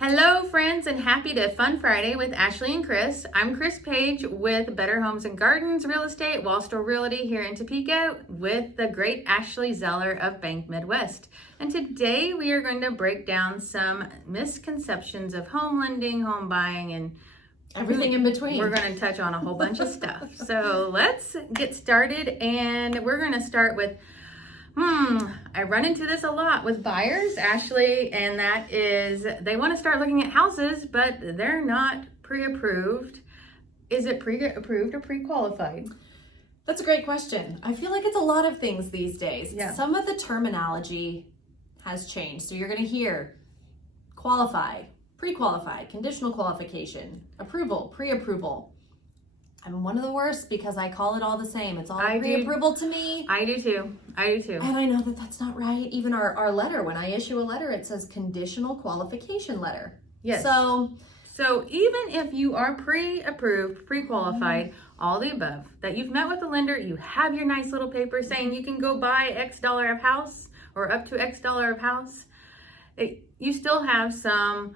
Hello, friends, and happy to Fun Friday with Ashley and Chris. I'm Chris Page with Better Homes and Gardens Real Estate, Wall Store Realty here in Topeka with the great Ashley Zeller of Bank Midwest. And today we are going to break down some misconceptions of home lending, home buying, and everything in between. We're going to touch on a whole bunch of stuff. So let's get started, and we're going to start with I run into this a lot with buyers, Ashley, and that is they want to start looking at houses, but they're not pre-approved. Is it pre-approved or pre-qualified? That's a great question. I feel like it's a lot of things these days. Yeah. Some of the terminology has changed. So you're going to hear qualified, pre-qualified, conditional qualification, approval, pre-approval. I'm one of the worst because I call it all the same. It's all pre-approval to me. I do too. And I know that that's not right. Even our letter, when I issue a letter, it says conditional qualification letter. Yes. So even if you are pre-approved, pre-qualified, all the above, that you've met with the lender, you have your nice little paper saying you can go buy X dollar of house or up to X dollar of house, you still have some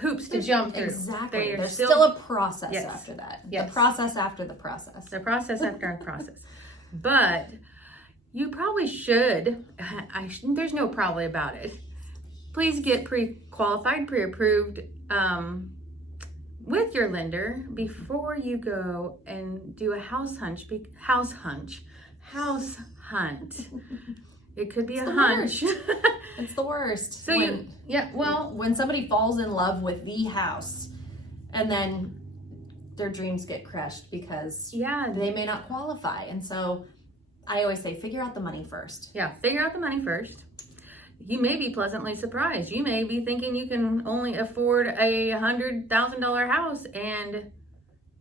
hoops to jump through. Exactly. There's still a process after that. Yes. The process after the process. The process after the process. But you probably should, there's no probably about it. Please get pre-qualified, pre-approved with your lender before you go and do a house hunt. It could be a hunch. It's the worst. So when somebody falls in love with the house and then their dreams get crushed because they may not qualify. And so I always say, figure out the money first. Yeah, figure out the money first. You may be pleasantly surprised. You may be thinking you can only afford a $100,000 house, and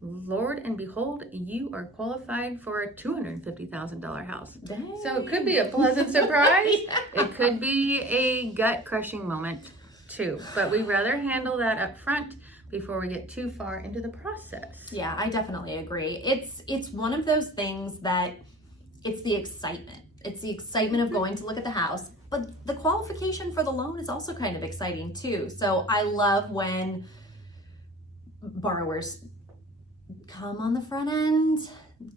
Lord and behold, you are qualified for a $250,000 house. Dang. So it could be a pleasant surprise. Yeah. It could be a gut-crushing moment too. But we'd rather handle that up front before we get too far into the process. Yeah, I definitely agree. It's one of those things that it's the excitement. It's the excitement of going to look at the house. But the qualification for the loan is also kind of exciting too. So I love when borrowers come on the front end,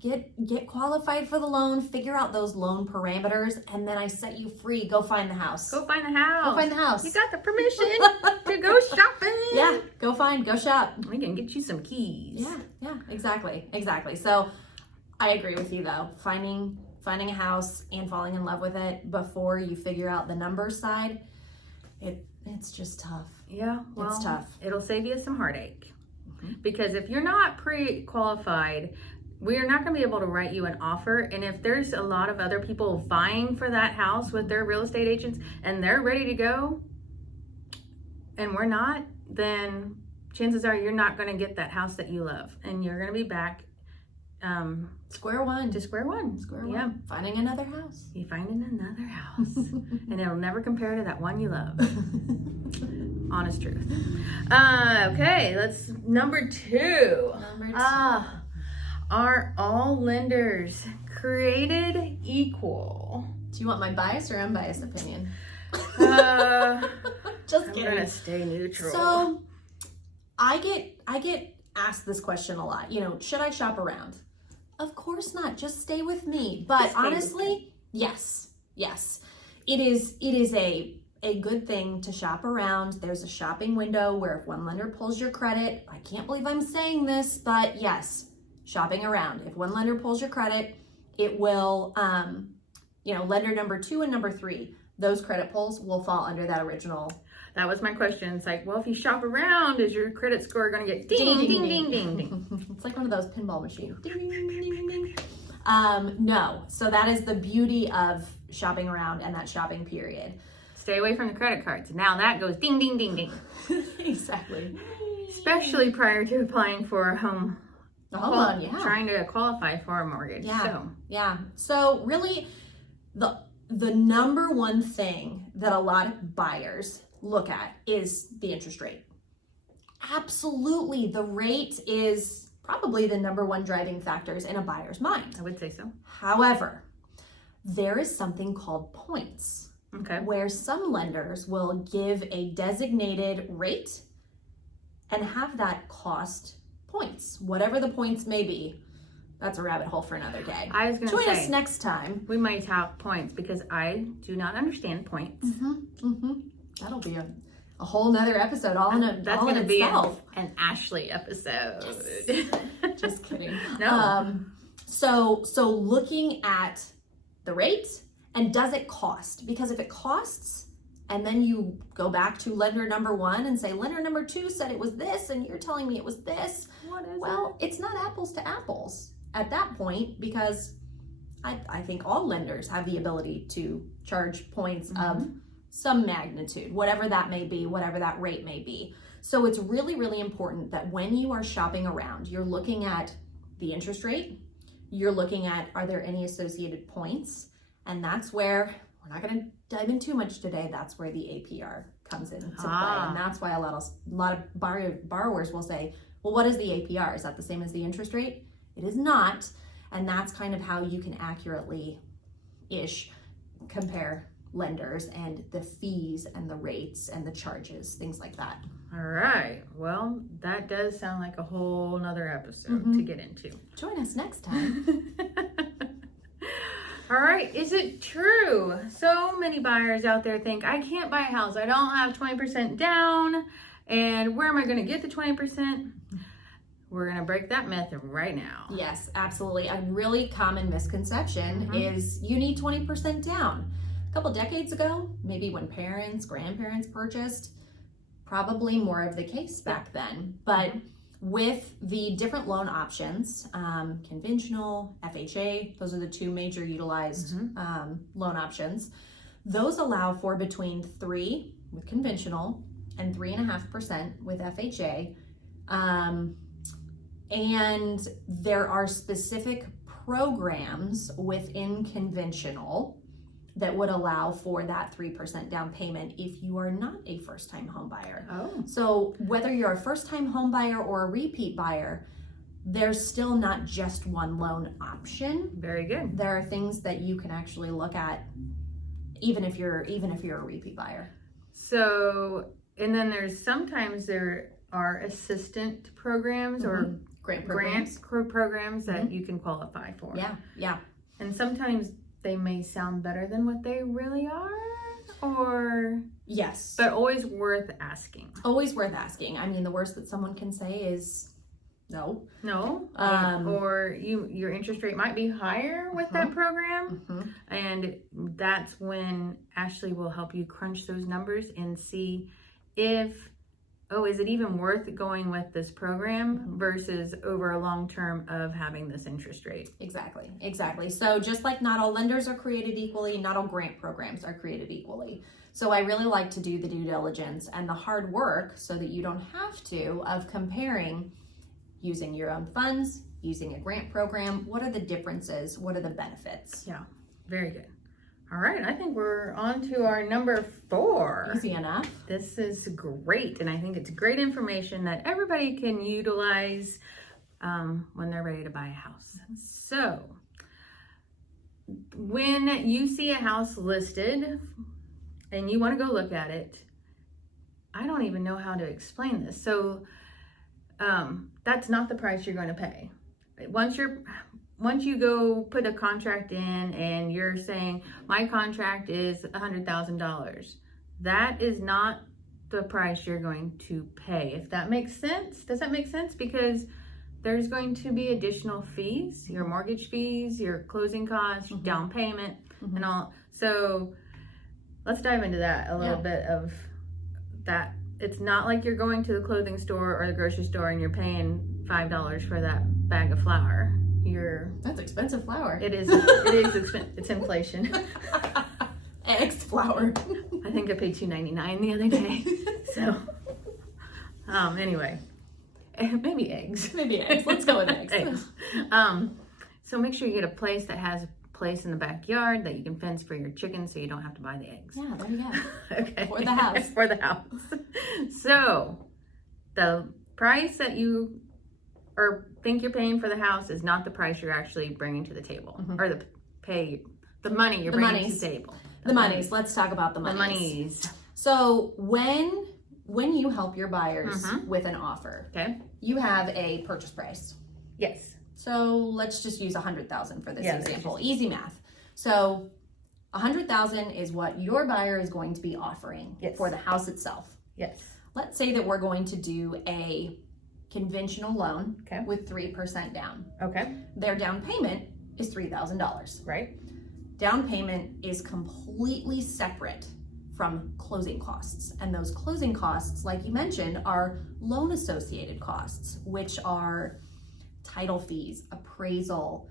get qualified for the loan, figure out those loan parameters, and then I set you free. Go find the house. Go find the house. Go find the house. You got the permission to go shopping. Yeah, go shop. We can get you some keys. Yeah, exactly. So I agree with you though. Finding a house and falling in love with it before you figure out the numbers side, it's just tough. Yeah, well, it's tough. It'll save you some heartache. Because if you're not pre-qualified, we're not going to be able to write you an offer. And if there's a lot of other people vying for that house with their real estate agents and they're ready to go and we're not, then chances are you're not going to get that house that you love. And you're going to be back square one. Yeah. Finding another house. You finding another house. And it'll never compare to that one you love. Honest truth. Okay, let's number two. Are all lenders created equal? Do you want my biased or unbiased opinion? Just kidding. I'm gonna stay neutral. So I get asked this question a lot. Should I shop around? Of course not. Just stay with me. But honestly, yes. It is a good thing to shop around. There's a shopping window where if one lender pulls your credit, I can't believe I'm saying this, but yes, shopping around. If one lender pulls your credit, it will, lender number 2 and number 3, those credit pulls will fall under that original. That was my question. It's like, well, if you shop around, is your credit score going to get ding, ding, ding, ding, ding? It's like one of those pinball machines. Ding, ding, ding, ding, ding, ding. No. So that is the beauty of shopping around and that shopping period. Stay away from the credit cards. Now that goes ding, ding, ding, ding. Exactly. Especially prior to applying for a home. Loan, Trying to qualify for a mortgage. Yeah. So really, the number one thing that a lot of buyers look at is the interest rate. Absolutely. The rate is probably the number one driving factors in a buyer's mind. I would say so. However, there is something called points. Okay. where some lenders will give a designated rate and have that cost points, whatever the points may be. That's a rabbit hole for another day. I was going to Join say, us next time. we might have points because I do not understand points. That'll be a whole nother episode all in itself. An Ashley episode. Yes. Just kidding. No. So looking at the rate and does it cost? Because if it costs, and then you go back to lender number 1 and say, lender number 2 said it was this, and you're telling me it was this. What is Well, it's not apples to apples at that point, because I think all lenders have the ability to charge points of some magnitude, whatever that may be, whatever that rate may be. So it's really, really important that when you are shopping around, you're looking at the interest rate, you're looking at, are there any associated points? And that's where, we're not going to dive in too much today, that's where the APR comes into play. And that's why a lot of borrowers will say, well, what is the APR? Is that the same as the interest rate? It is not. And that's kind of how you can accurately-ish compare lenders and the fees and the rates and the charges, things like that. All right. Well, that does sound like a whole nother episode to get into. Join us next time. All right. Is it true? So many buyers out there think, I can't buy a house. I don't have 20% down. And where am I going to get the 20%? We're going to break that myth right now. Yes, absolutely. A really common misconception is you need 20% down. A couple decades ago, maybe when parents, grandparents purchased, probably more of the case back then. But with the different loan options, conventional, FHA, those are the two major utilized loan options. Those allow for between 3% with conventional and 3.5% with FHA. And there are specific programs within conventional that would allow for that 3% down payment if you are not a first-time home buyer. Oh. So whether you're a first-time home buyer or a repeat buyer, there's still not just one loan option. Very good. There are things that you can actually look at even if you're a repeat buyer. So, and then sometimes there are assistant programs or grant programs that you can qualify for. Yeah. And sometimes they may sound better than what they really are, or yes, but always worth asking. Always worth asking. I mean, the worst that someone can say is no. Or your interest rate might be higher with that program, and that's when Ashley will help you crunch those numbers and see if, is it even worth going with this program versus over a long term of having this interest rate? Exactly. So just like not all lenders are created equally, not all grant programs are created equally. So I really like to do the due diligence and the hard work so that you don't have to of comparing using your own funds, using a grant program. What are the differences? What are the benefits? Yeah, very good. All right, I think we're on to our number 4. Easy enough. This is great, and I think it's great information that everybody can utilize when they're ready to buy a house. So, when you see a house listed and you want to go look at it, I don't even know how to explain this. So, that's not the price you're going to pay. Once you go put a contract in and you're saying, my contract is $100,000, that is not the price you're going to pay. If that makes sense. Does that make sense? Because there's going to be additional fees, your mortgage fees, your closing costs, down payment, and all. So let's dive into that a little bit of that. It's not like you're going to the clothing store or the grocery store and you're paying $5 for that bag of flour. That's expensive flour. It is it's inflation. Eggs flour. I think I paid $2.99 the other day. So anyway, maybe eggs. Let's go with eggs. So make sure you get a place that has a place in the backyard that you can fence for your chickens so you don't have to buy the eggs. Yeah, there you go. Okay. For the house. For the house. So the price that you think you're paying for the house is not the price you're actually bringing to the table, or the money you're bringing to the table. The monies. Let's talk about the The monies. monies. So when you help your buyers with an offer, Okay. you have a purchase price. Yes. So let's just use 100,000 for this Yeah, example. Easy math. So 100,000 is what your buyer is going to be offering for the house itself. Yes. Let's say that we're going to do a conventional loan with 3% down. Okay. Their down payment is $3,000. Right. Down payment is completely separate from closing costs. And those closing costs, like you mentioned, are loan associated costs, which are title fees, appraisal,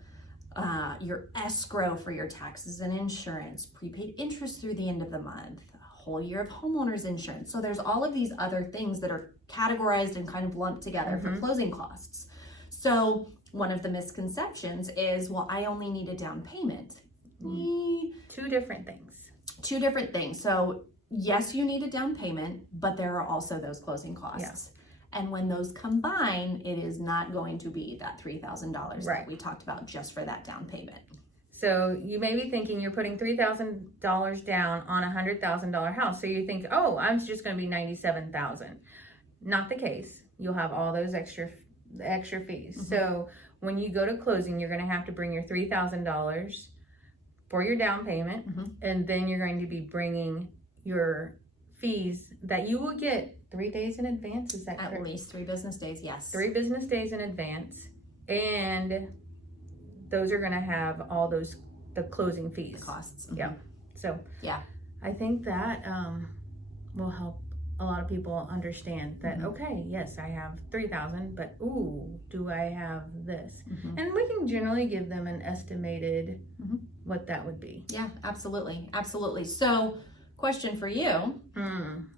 your escrow for your taxes and insurance, prepaid interest through the end of the month, a whole year of homeowners insurance. So there's all of these other things that are categorized and kind of lumped together for closing costs. So one of the misconceptions is, well, I only need a down payment. Two different things. Two different things. So yes, you need a down payment, but there are also those closing costs. And when those combine, it is not going to be that $3,000 that we talked about just for that down payment. So you may be thinking you're putting $3,000 down on a $100,000 house. So you think, oh, I'm just going to be $97,000. Not the case. You'll have all those extra fees. So when you go to closing, you're going to have to bring your $3,000 for your down payment, and then you're going to be bringing your fees that you will get 3 days in advance. Is that correct? At least 3 business days, yes. 3 business days in advance, and those are going to have all the closing fees, the costs. Yeah. So yeah, I think that will help a lot of people understand that. Okay, yes, I have 3,000, but do I have this? And we can generally give them an estimated what that would be. Yeah, absolutely. So question for you,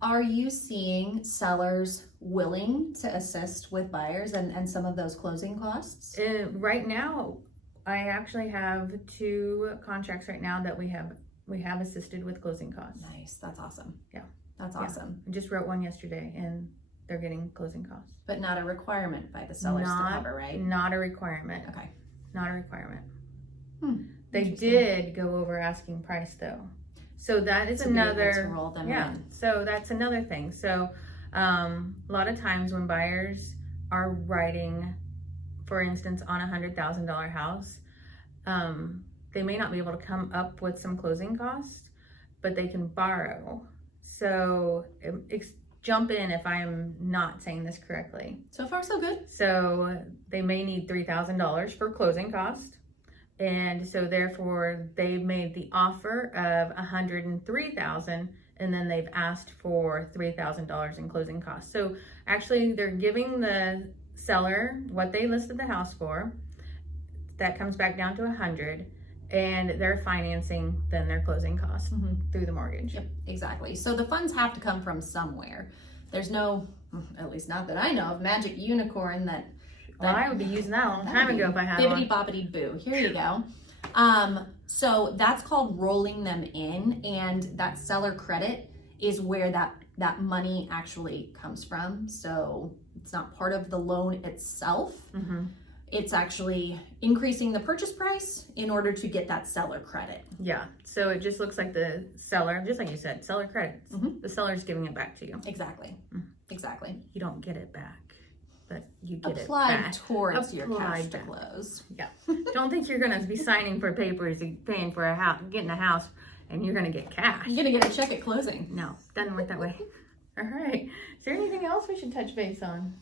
are you seeing sellers willing to assist with buyers and some of those closing costs? Right now, I actually have 2 contracts right now that we have assisted with closing costs. Nice, that's awesome. Yeah. That's awesome. I just wrote one yesterday and they're getting closing costs. But not a requirement by the sellers to cover, right? Not a requirement. Okay. Not a requirement. They did go over asking price though. So that is another, roll them in. So that's another thing. So a lot of times when buyers are writing, for instance, on $100,000 house, they may not be able to come up with some closing costs, but they can borrow. So jump in if I am not saying this correctly. So far, so good. So they may need $3,000 for closing costs. And so therefore they've made the offer of $103,000 and then they've asked for $3,000 in closing costs. So actually they're giving the seller what they listed the house for. That comes back down to $100,000. And they're financing then their closing costs through the mortgage. Yep, exactly. So the funds have to come from somewhere. There's no, at least not that I know of, magic unicorn that I would be using that a long time ago if I had one. Bibbidi boppity boo. Here you go. So that's called rolling them in, and that seller credit is where that money actually comes from. So it's not part of the loan itself. It's actually increasing the purchase price in order to get that seller credit. Yeah, so it just looks like the seller, just like you said, seller credits. The seller's giving it back to you. Exactly. Exactly. You don't get it back, but you get Applied it back. towards your cash to close. Yeah. Don't think you're going to be signing for papers and paying for a house, getting a house, and you're going to get cash. You're going to get a check at closing. No, doesn't work that way. All right. Is there anything else we should touch base on?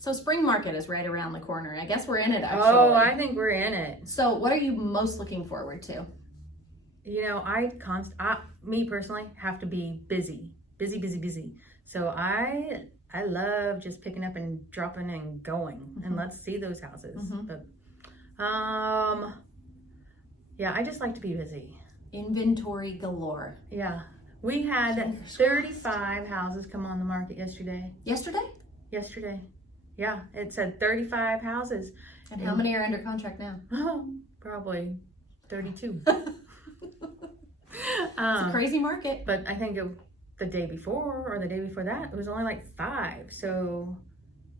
So spring market is right around the corner. I guess we're in it, actually. Oh, I think we're in it. So what are you most looking forward to? You know, me personally, have to be busy. So I love just picking up and dropping and going, and let's see those houses. But yeah, I just like to be busy. Inventory galore. Yeah, we had 35 houses come on the market yesterday. Yesterday. Yeah, it said 35 houses. And how many are under contract now? Oh, probably 32. It's a crazy market. But I think the day before or the day before that, it was only like 5. So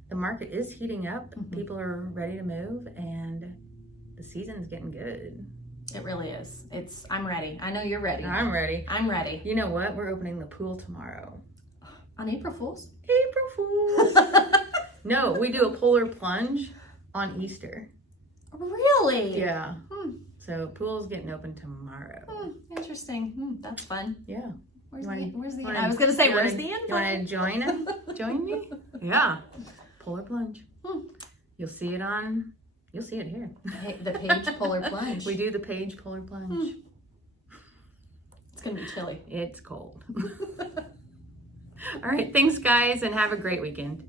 the market is heating up. People are ready to move, and the season's getting good. It really is. I'm ready. I know you're ready. I'm ready. I'm ready. You know what? We're opening the pool tomorrow. On April Fool's? April Fools. No, we do a polar plunge on Easter. Really? Yeah. So pool's getting open tomorrow. Interesting. That's fun. Yeah. Where's the wanna- I was going to say, where's wanna- the info? You want to join me? Yeah. Polar plunge. You'll see it here. The Page Polar Plunge. We do the Page Polar Plunge. It's going to be chilly. It's cold. All right. Thanks, guys, and have a great weekend.